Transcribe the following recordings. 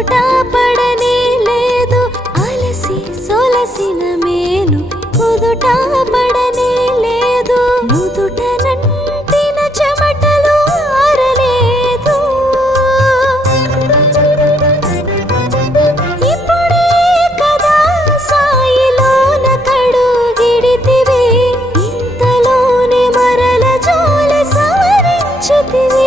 కుదుట పడనే లేదు అలసి సొలసిన మేను కుదుట పడనే లేదు నుదుట నంటిన చెమటలు ఆరలేదు ఇప్పుడే కదా సాయిలోన కడుగిడితివి ఇంతలోనే మరల జోలి సవరించితివి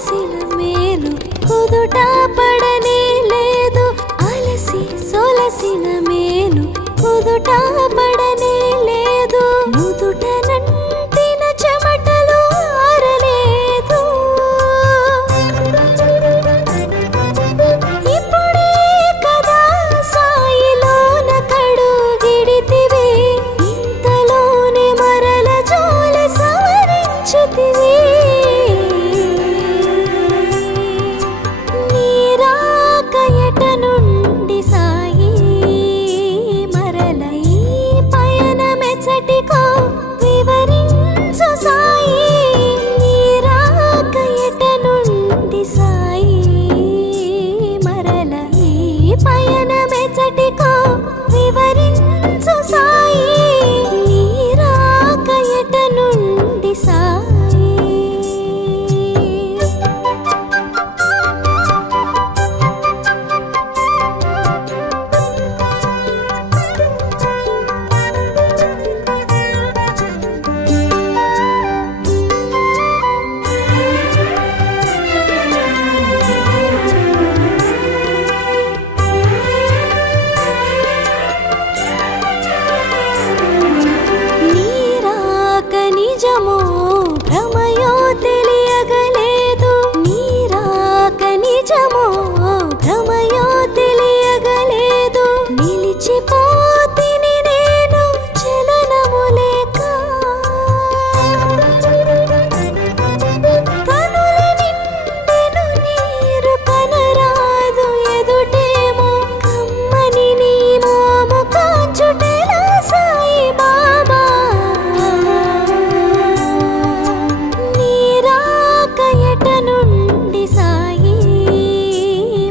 సొలసిన మేలు కుదుట పడనే లేదు అలసి సొలసిన మేలు కుదుట పడనే లేదు నుదుట నంటిన చెమటలు ఆరలేదు ఇప్పుడే కదా సాయిలోన కడుగిడితివి ఇంతలోనే మరల జోలి సవరించితివి నీరాక ఎట నుండి సాయి మరల ఈ పయనమెచ్చటికో వివరించు సాయి నీరాక ఎట నుండి సాయి మరల ఈ పయనమెచ్చటికో వివరించు సాయి నీరాక ఎట నుండి సాయి నీరాక నిజమో భ్రమయో తెలియగలేదు నీరాక నిజమో భ్రమయో తెలియగలేదు నిలిచిపోతిని నేను చలనము లేక కనుల నిండెను నీరు కనరాదు ఎదుటేమో కమ్మని నీ మోము కాచుటెలా సాయి బాబా నీరాక ఎట నుండి సాయి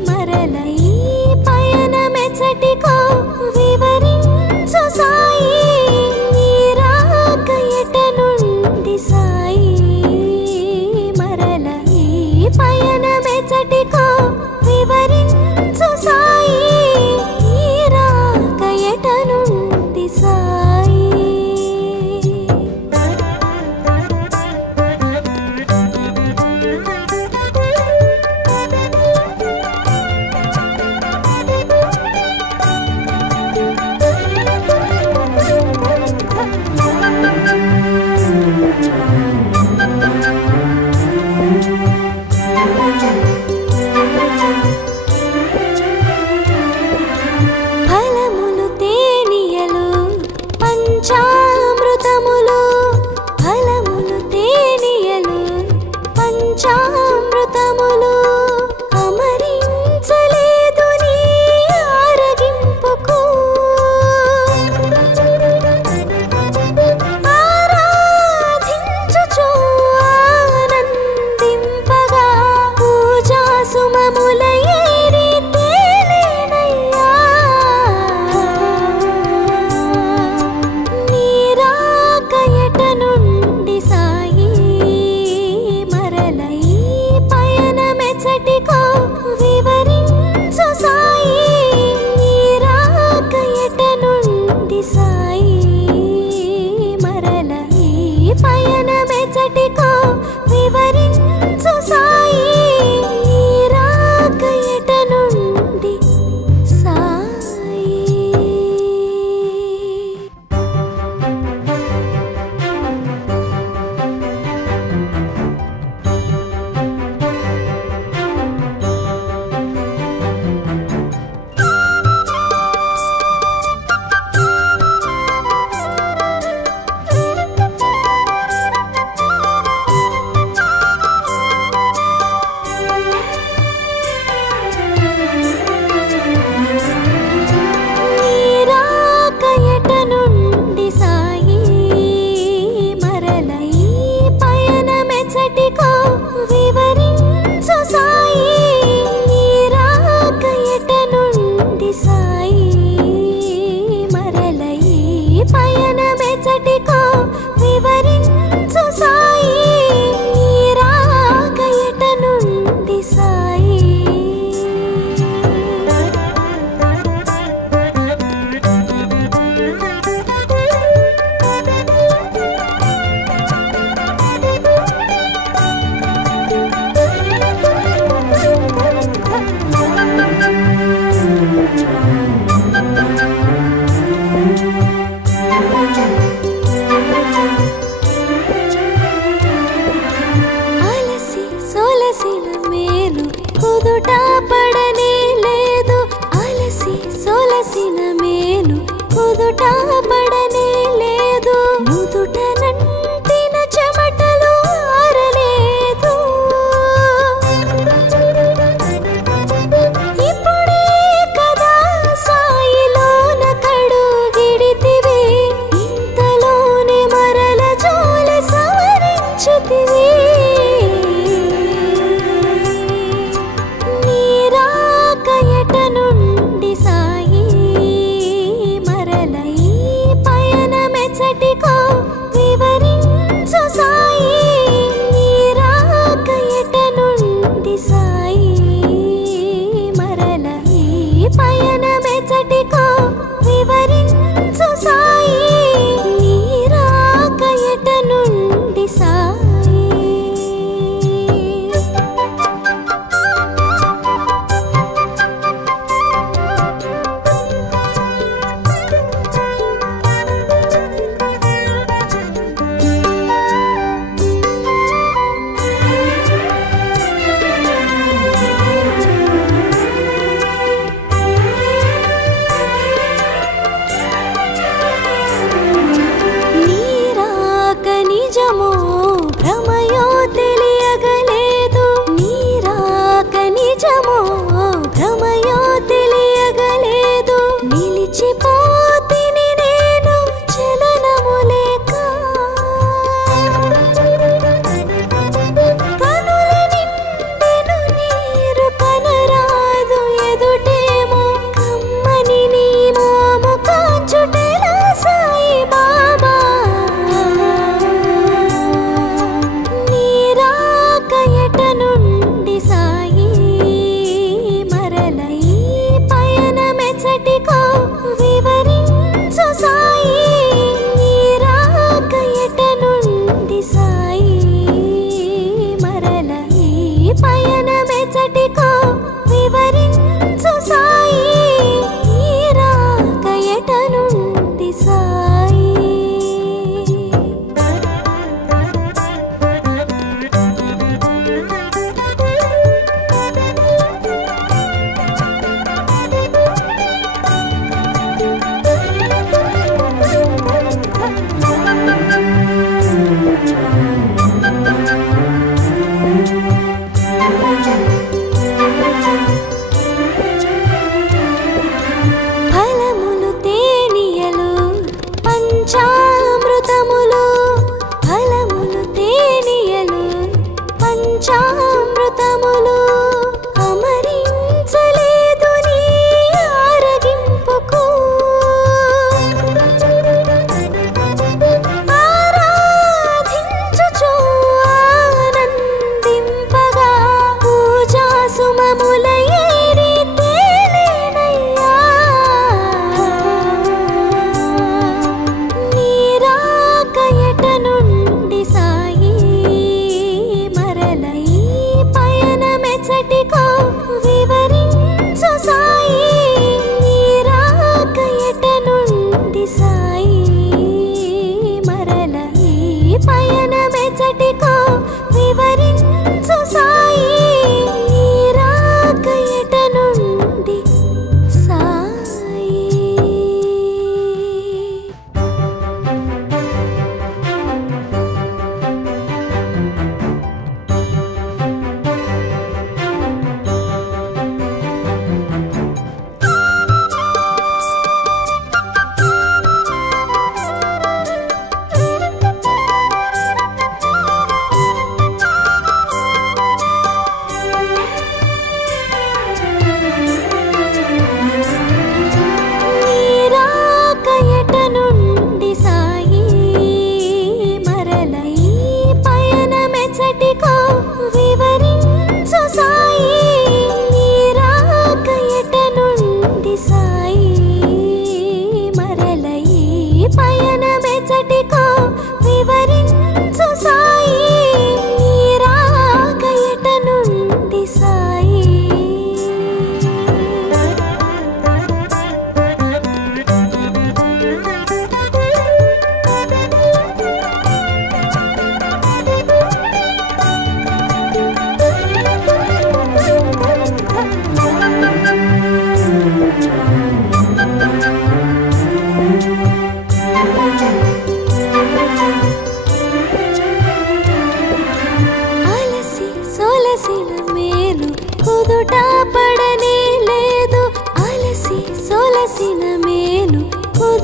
మరల ఈ పయనమెచ్చటికో వివరించు సాయి నీరాక ఎట నుండి సాయి మరల ఈ పయనమెచ్చటికో వివరించు సాయి నీరాక ఎట నుండి సాయి ఫలములు తేనియలు పంచామృతములు ఫలములు తేనియలు పంచామృతములు అమరించలేదు నీ ఆరగింపుకు ఆరాధించుచు ఆనందింపగా పూజా సుమముల ఏరి తేలేనయ్యా నీరాక ఎట నుండి సాయి మరల ఈ పయనమెచ్చటికో కుదుట పడనే లేదు అలసి సొలసిన మేను కుదుట పడనే లేదు నుదుట నంటిన చెమటలు ఆరలేదు ఇప్పుడే కదా సాయిలోన కడుగిడితివి ఇంతలోనే మరల జోలె సవరించితివి పయన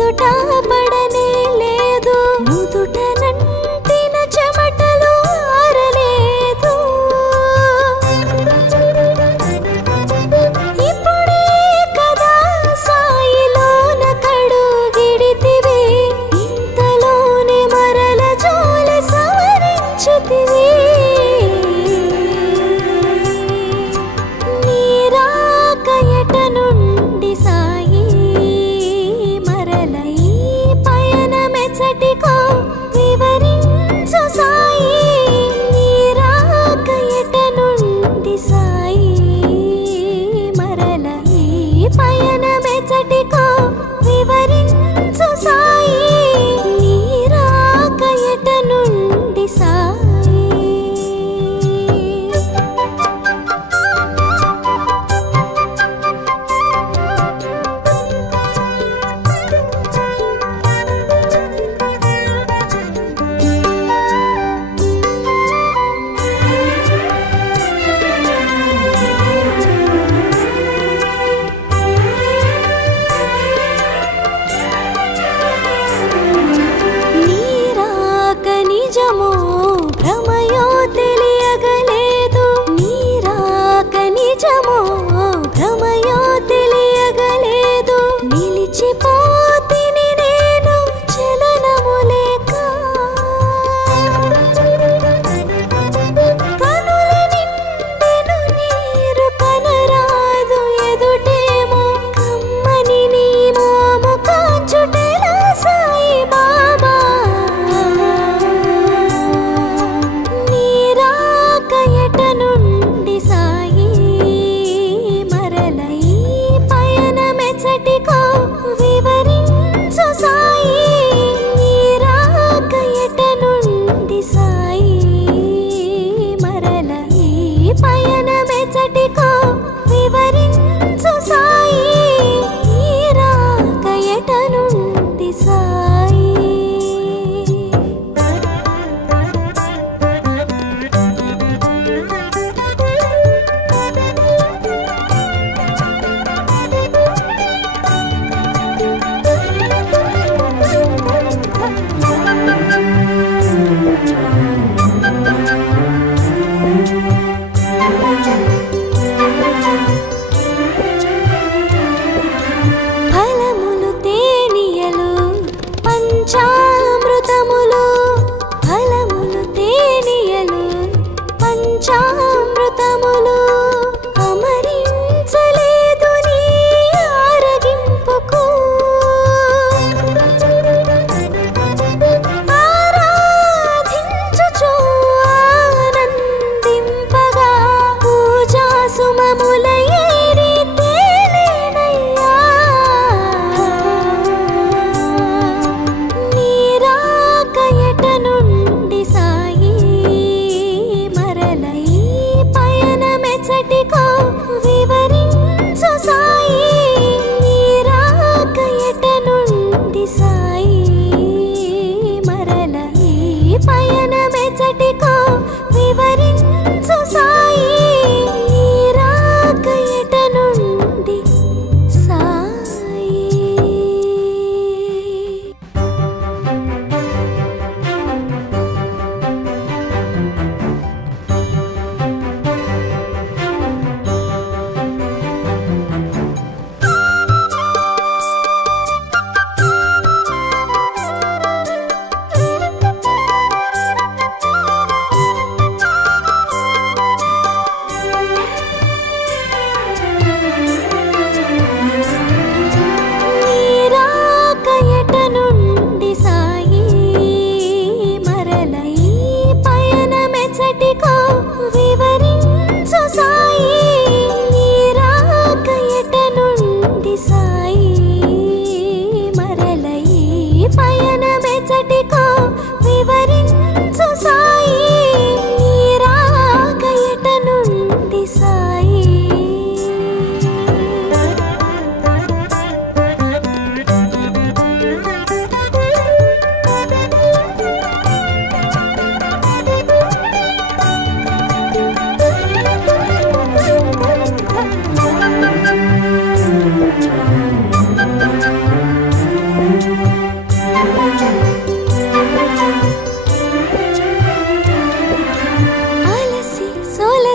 ఎదుట పడనే లేదు, నుదుట నంటిన చెమటలు ఆరలేదు. ఇప్పుడే కదా సాయిలోన కడుగిడితివి, ఇంతలోనే మరల జోలి సవరించితివి. నీరాక ఎట నుండి సాయి, మరల ఈ పయనమెచ్చటికో వివరించు సాయి. నీరాక ఎట నుండి సాయి, మరల ఈ పయనమెచ్చటికో వివరించు సాయి. నీరాక ఎట నుండి సాయి. నీరాక నిజమో భ్రమయో తెలియగలేదు, నీరాక నిజమో భ్రమయో తెలియగలేదు. నిలిచిపోతిని నేను చలనము లేక, కనుల నిండెను నీరు కనరాదు ఎదుటేమో, కమ్మని నీ మోము కాచుటెలా సాయి బాబా. నీరాక ఎట నుండి సాయి, మరల ఈ పయనమెచ్చటికో వివరించు సాయి. నీరాక ఎట నుండి సాయి, మరల ఈ పయనమెచ్చటికో వివరించు సాయి. నీరాక ఎట నుండి సాయి. ఫలములు తేనియలు పంచామృతములు, ఫలములు తేనియలు పంచామృతములు. అమరించలేదు నీ ఆరగింపుకు, ఆరాధించుచు ఆనందింపగా పూజా సుమముల ఏరి తేలేనయ్యా. నీరాక ఎట నుండి సాయి, మరల ఈ పయనమె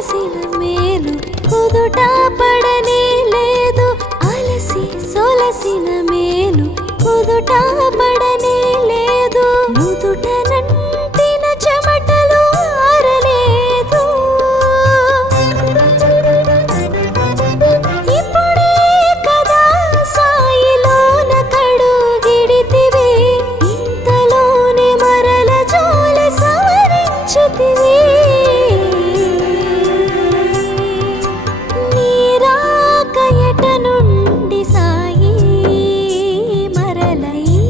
సొలసిన మేలు కుదుట పడనే లేదు అలసి సొలసిన మేలు కుదుట పడనే లేదు నుదుట నంటిన చెమటలు ఆరలేదు ఇప్పుడే కదా సాయిలోన కడుగిడితివి ఇంతలోనే మరల జోలి సవరించితివి నీరాక ఎట నుండి సాయి మరల ఈ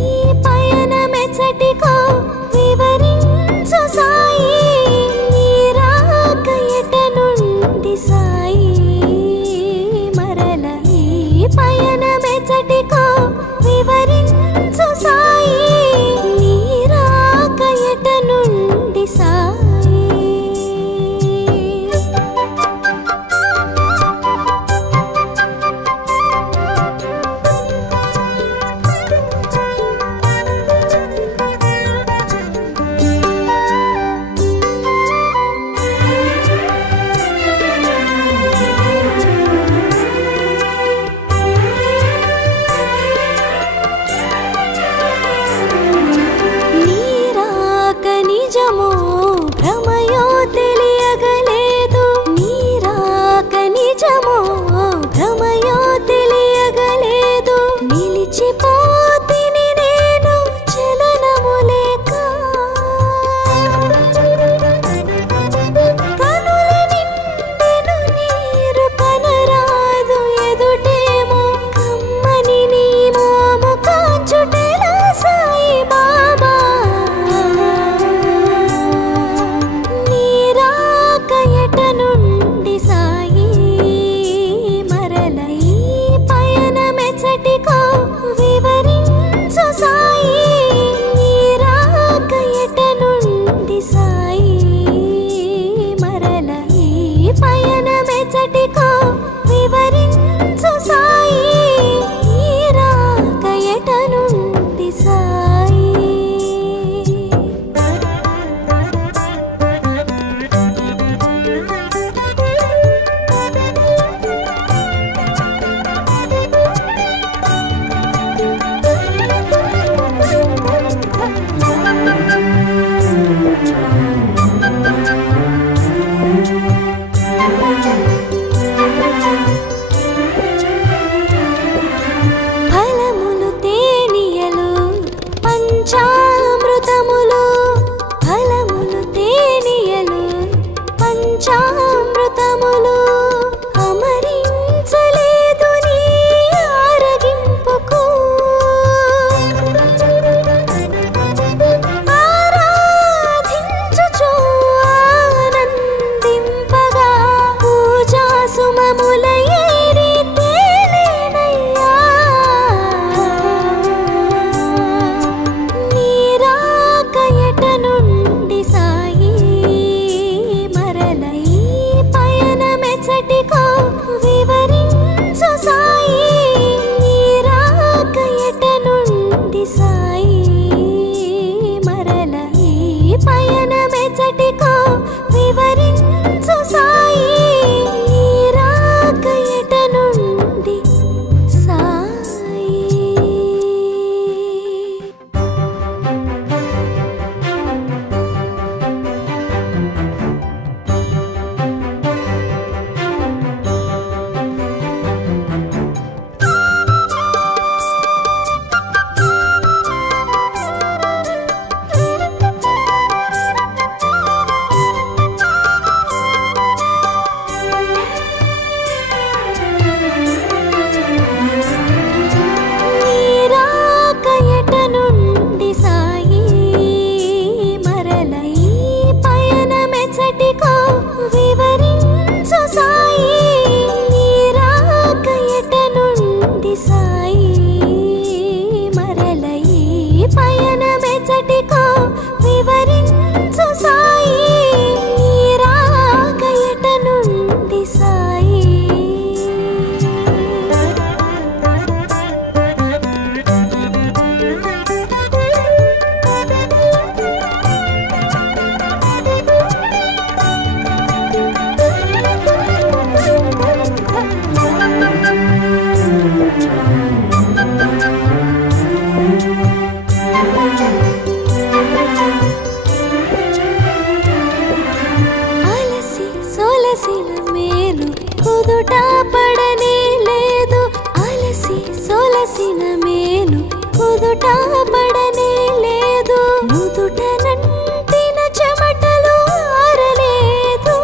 మేలు కుదుట పడనే లేదు అలసి సొలసిన మేలు కుదుట పడనే లేదు నుదుట నంటిన చెమటలు ఆరలేదు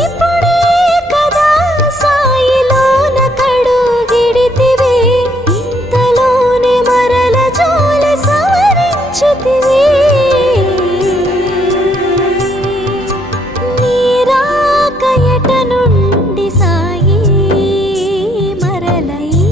ఇప్పుడే కదా సాయిలోన కడుగిడితివి ఇంతలోనే మరల జోలి సవరించితివి నీరాకయట నుండి సాయి మరల ఈ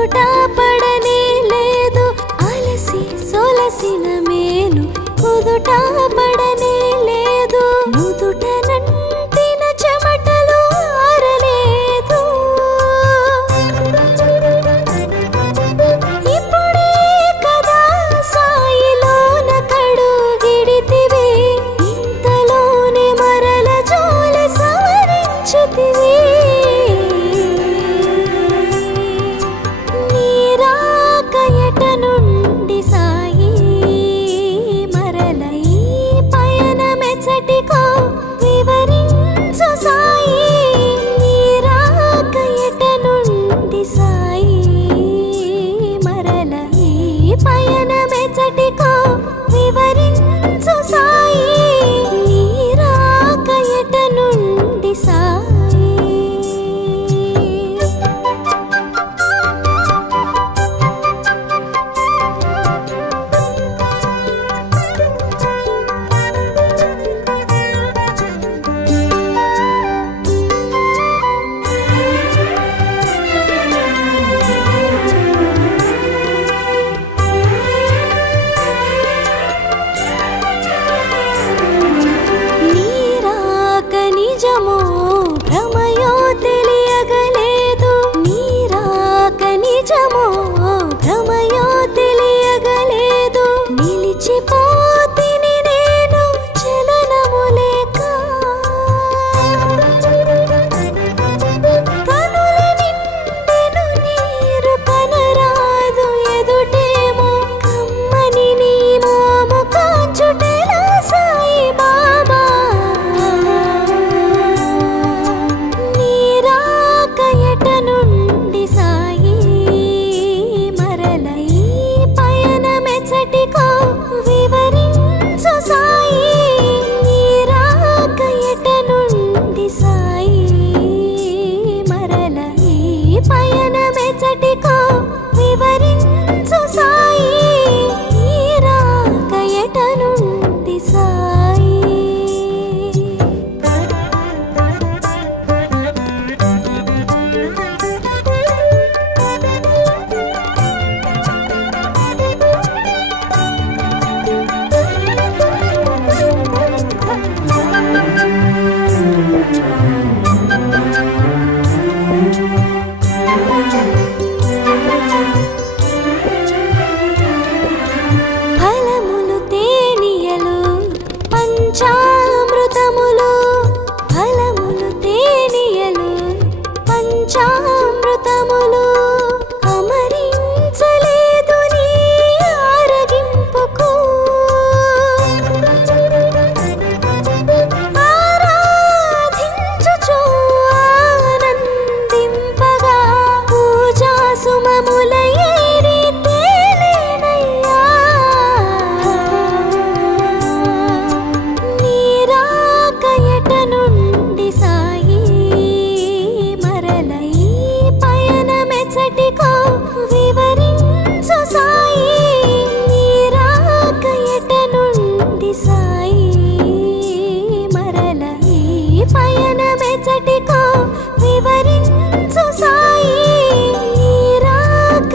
నుదుట పడనే లేదు అలసి సొలసిన మేను కుదుట పడనే లేదు నుదుట నంటిన చెమటలు ఆరలేదు ఇప్పుడే కదా సాయిలోన కడుగిడితివి ఇంతలోనే మరల జోలి సవరించితివి నీరాకయట నుండి సాయి మరల ఈ పయనమెచ్చటికో వివరించు సాయి నీరాకయట నుండి సాయి మరల ఈ పయనమెచ్చటికో వివరించు సాయి నీరాకయట నుండి సాయి నీరాక నిజమో భ్రమయో తెలియగలేదు నీరాక నిజమో భ్రమయో తెలియగలేదు నిలిచిపోతిని నేను చలనము లేక కనుల నిండెను నీరు కనరాదు ఎదుటేమో కమ్మని నీ మోము కాచుటెలా సాయి బాబా నీరాకయట నుండి సాయి మరల ఈ పయనమెచ్చటికో వివరించు సాయి నీరాకయట నుండి సాయి మరల ఈ పయనమెచ్చటికో వివరించు సాయి నీరాకయట నుండి సాయి ఫలములు తేనియలు పంచామృతములు ఫలములు తేనియలు పంచామృతములు అమరించలేదు నీ ఆరగింపుకు ఆరాధించుచు ఆనందింపగా పూజా సుమముల ఏరి తేలేనయ్యా నీరాకయట నుండి సాయి మరల ఈ పయనమెచ్చటికో వివరించు సాయి నీరాకయట నుండి సాయి మరల ఈ పయనమెచ్చటికో వివరించు సాయి నీరాక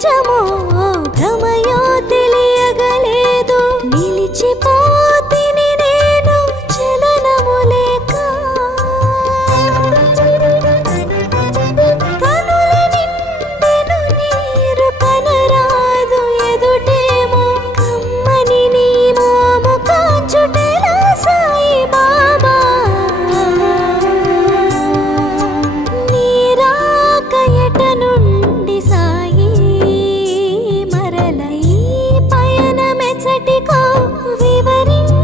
నిజమో భ్రమయో తెలియగలేదు నిలిచిపోతిని నేను చలనము లేక కనుల నిండెను నీరు కనరాదు ఎదుటేమో కమ్మని నీ మోము కాచుటెలా సాయి బాబా నీరాక ఎట నుండి సాయి మరల ఈ పయనమెచ్చటికో వివరించు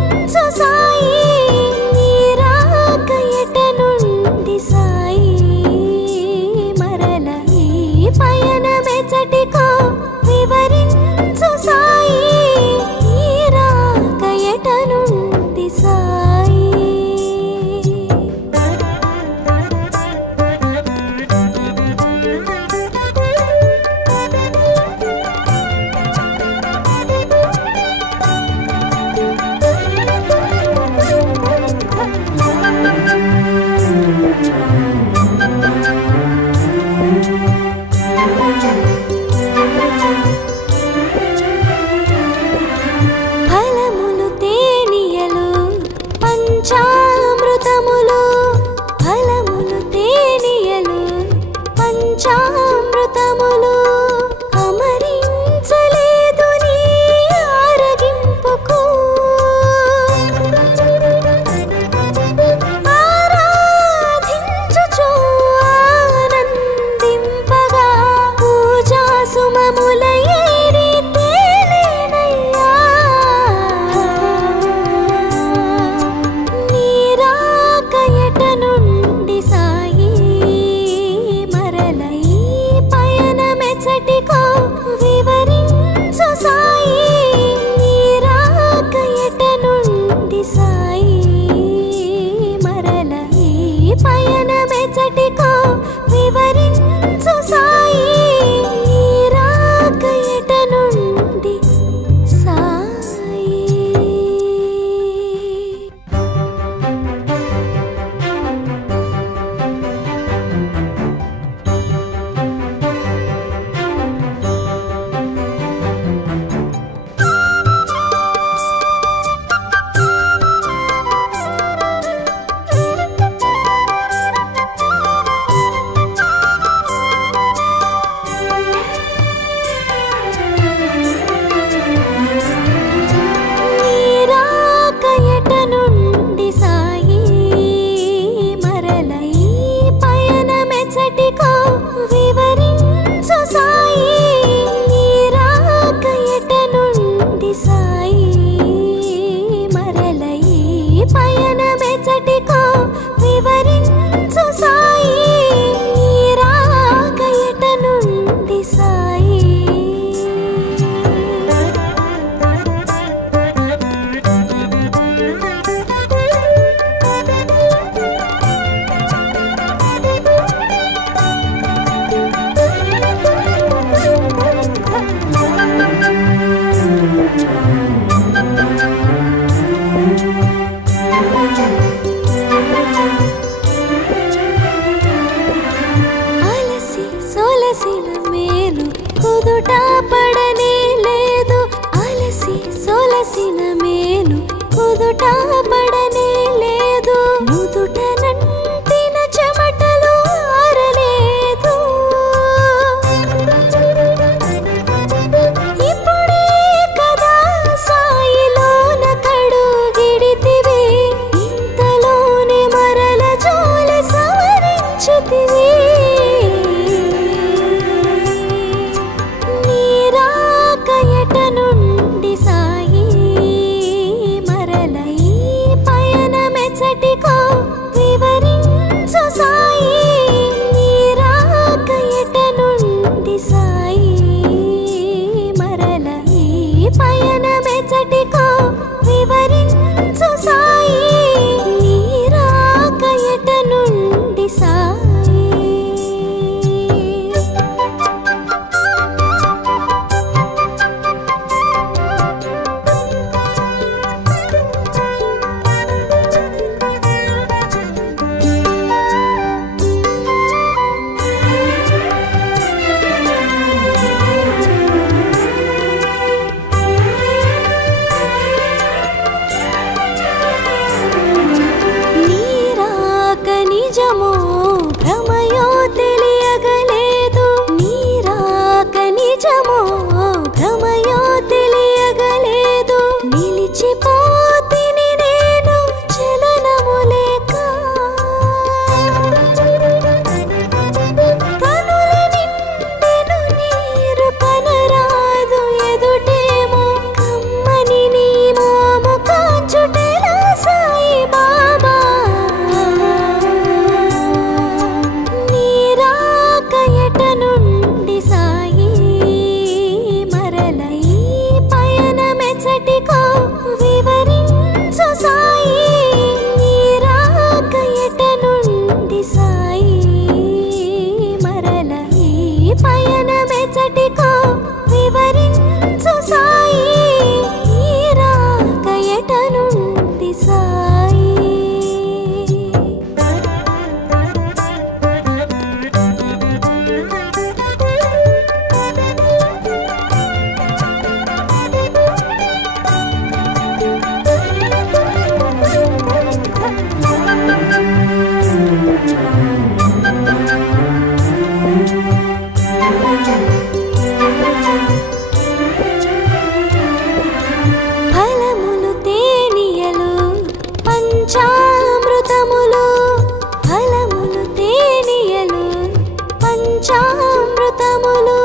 సాయి నీరాక ఎట నుండి సాయి మరల ఈ పయనమెచ్చటికో వివరించు సాయి నీరాక ఎట నుండి సాయి ఫలములు తేనియలు పంచామృతములు ఫలములు తేనియలు పంచామృతములు అమరించలేదు నీ ఆరగింపుకు ఆరాధించుచు ఆనందింపగా పూజా సుమముల ఏరి తేలేనయ్యా నీరాక ఎట నుండి సాయి మరల ఈ పయనమెచ్చటికో వివరించు సాయి నీరాక ఎట నుండి సాయి మరల ఈ పయనమెచ్చటికో వివరించు సాయి నీరాక ఎట నుండి సాయి నీరాక ఎట నుండి సాయి మరల ఈ పయనమెచ్చటికో వివరించు సాయి నీరాక ఎట నుండి సాయి మరల ఈ పయనమెచ్చటికో వివరించు సాయి నీరాక ఎట నుండి సాయి అలసి సొలసిన మేలు కుదుట పడనే లేదు అలసి సొలసిన మేలు కుదుట పడనే లేదు నుదుట నంటిన చెమటలు ఆరలేదు ఇప్పుడే కదా సాయిలోన కడుగిడితివి ఇంతలోనే మరల జోలి సవరించితివి నీరాక ఎట నుండి సాయి మరల ఈ నిజమో భ్రమయో తెలియగలేదు నిలిచిపోతిని నేను చలనము లేక కనుల నిండెను నీరు కనరాదు ఎదుటేమో కమ్మని నీ మోము కాచుటెలా సాయి బాబా నీరాక ఎట నుండి సాయి మరల ఈ పయనమెచ్చటికో వివరించు సాయి నీరాక ఎట నుండి సాయి మరల ఈ పయనమెచ్చటికో వివరించు సాయి నీరాక ఎట నుండి సాయి ఫలములు తేనియలు పంచామృతములు ఫలములు తేనియలు పంచామృతములు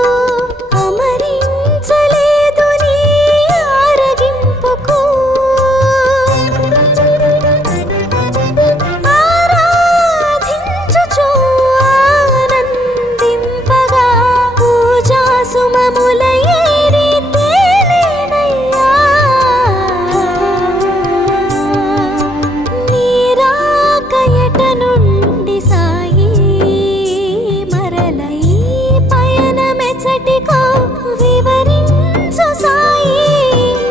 అమరించలేదు నీ ఆరగింపుకు ఆరాధించుచు ఆనందింపగా పూజా సుమముల ఏరి తేలేనయ్యా నీరాక ఎట నుండి సాయి మరల ఈ పయనమెచ్చటికో వివరించు సాయి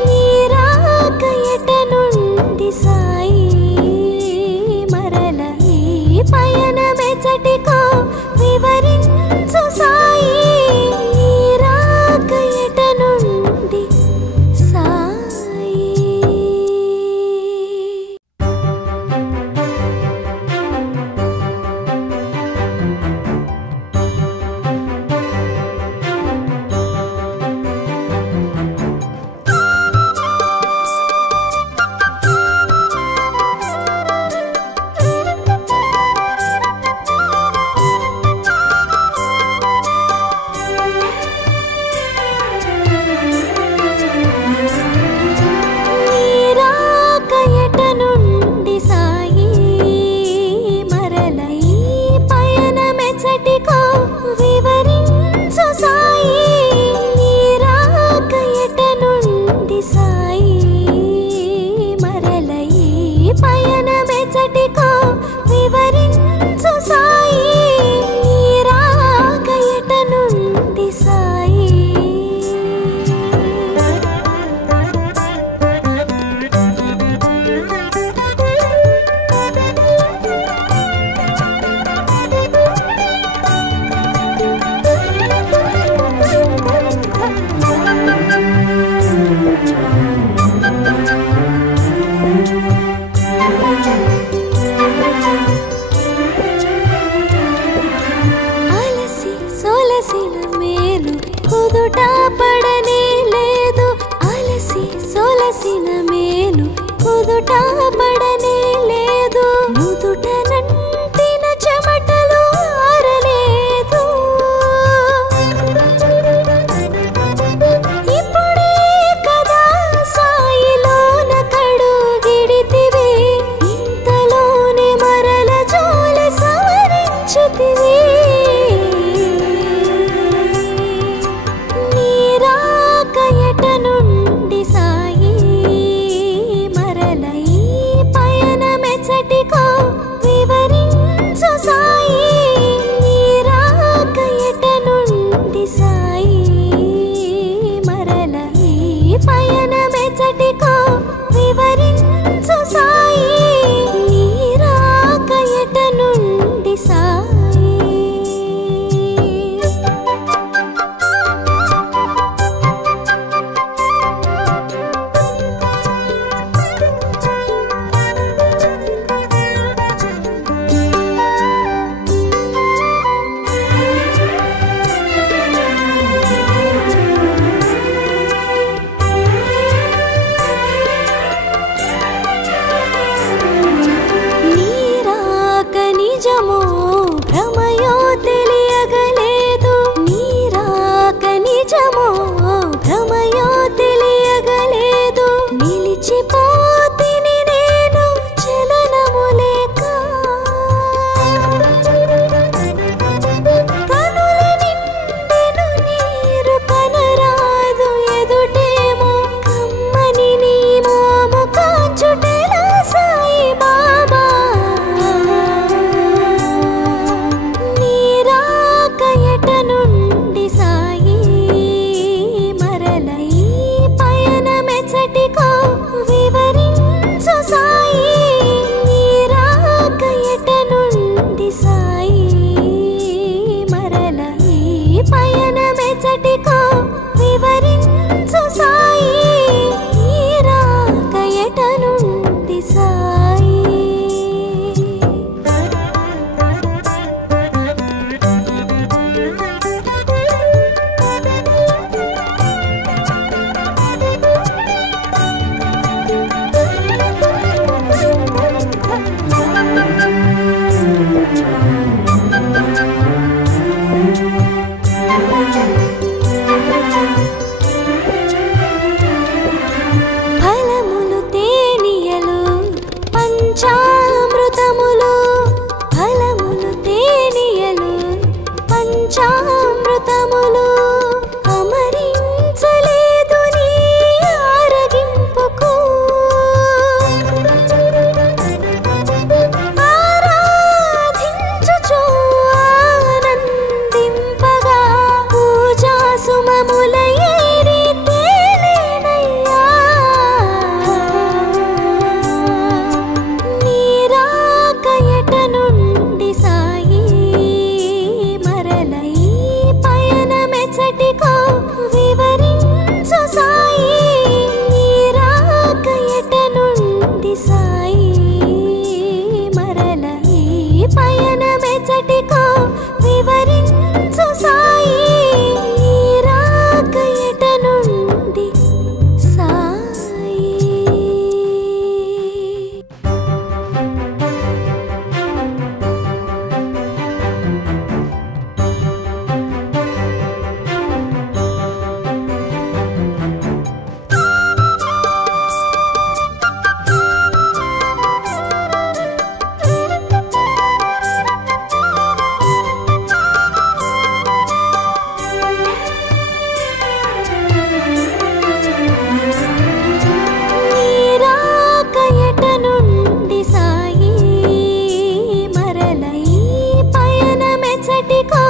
నీరాక ఎట నుండి సాయి మరల ఈ పయనమెచ్చటికో వివరించు సాయి నీరాక ఎట నుండి సాయి నీరాక ఎట నుండి సాయి మరల ఈ పయనమెచ్చటికో వివరించు సాయి నీరాక ఎట నుండి సాయి మరల ఈ పయనమెచ్చటికో వివరించు సాయి నీరాక ఎట నుండి సాయి అలసి సొలసిన మేలు కుదుట పడనే లేదు అలసి సొలసిన మేలు కుదుట పడనే లేదు నుదుట నంటిన చెమటలు ఆరలేదు ఇప్పుడే కదా సాయిలోన కడుగిడితివి ఇంతలోనే మరల జోలి సవరించితివి నీరాక ఎట నుండి సాయి మరల ఈ నిజమో భ్రమయో తెలియగలేదు నిలిచిపోతిని నేను చలనము లేక కనుల నిండెను నీరు కనరాదు ఎదుటేమో కమ్మని నీ మోము కాచుటెలా సాయి బాబా నీరాక ఎట నుండి సాయి మరల ఈ పయనమెచ్చటికో వివరించు సాయి నీరాక ఎట నుండి సాయి మరల ఈ పయనమెచ్చటికో వివరించు సాయి నీరాక ఎట నుండి సాయి ఫలములు తేనియలు పంచామృతములు ఫలములు తేనియలు పంచామృతములు అమరించలేదు నీ ఆరగింపుకు ఆరాధించుచు ఆనందింపగా పూజా సుమముల ఏరి తేలేనయ్యా నీరాక ఎట నుండి సాయి మరల ఈ పయనమెచ్చటికో వివరించు సాయి నీరాక ఎట నుండి సాయి మరల ఈ పయనమెచ్చటికో వివరించు సాయి నీరాక ఎట నుండి సాయి నీరాక ఎట నుండి సాయి మరల ఈ పయనమెచ్చటికో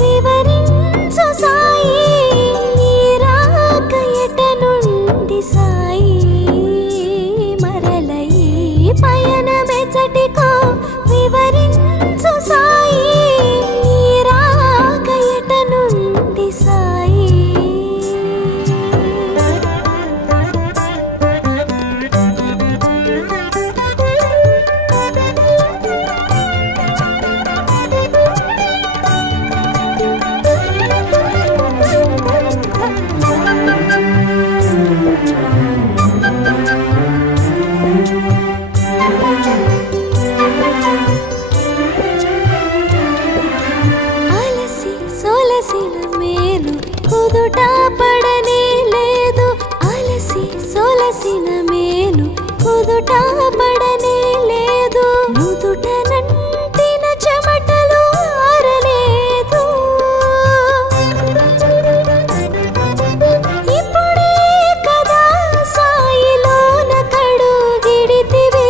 వివరించు సాయి నీరాక ఎట నుండి సాయి మరల ఈ పయనమెచ్చటికో వివరించు సాయి నీరాక ఎట నుండి సాయి అలసి సొలసిన మేలు కుదుట పడనే లేదు అలసి సొలసిన మేలు కుదుట పడనే లేదు నుదుట నంటిన చెమటలు ఆరలేదు ఇప్పుడే కదా సాయిలోన కడుగిడితివి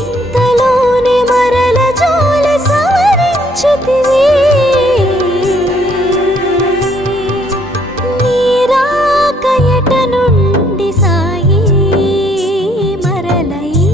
ఇంతలోనే మరల జోలి సవరించితివి నీరాక ఎట నుండి సాయి మరల ఈ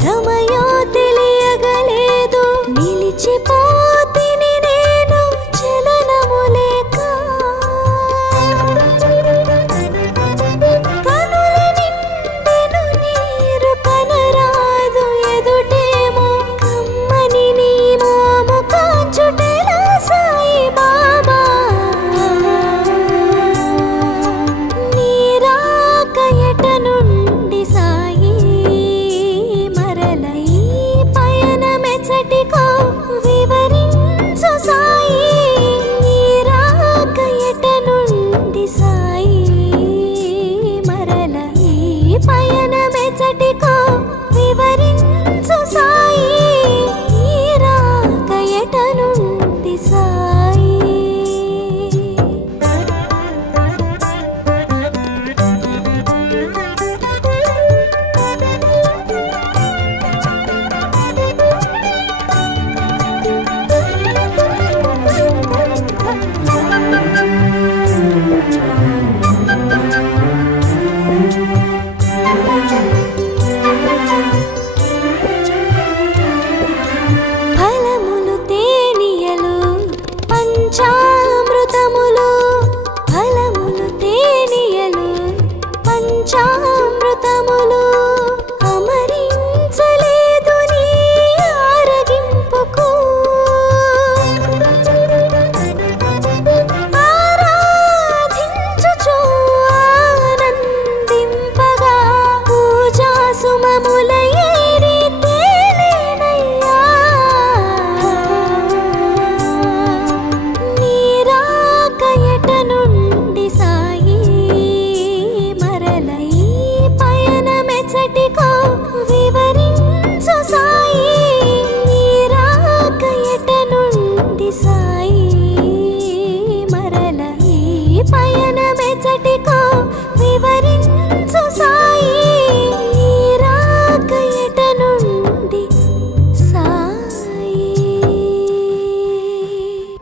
భ్రమరాంబ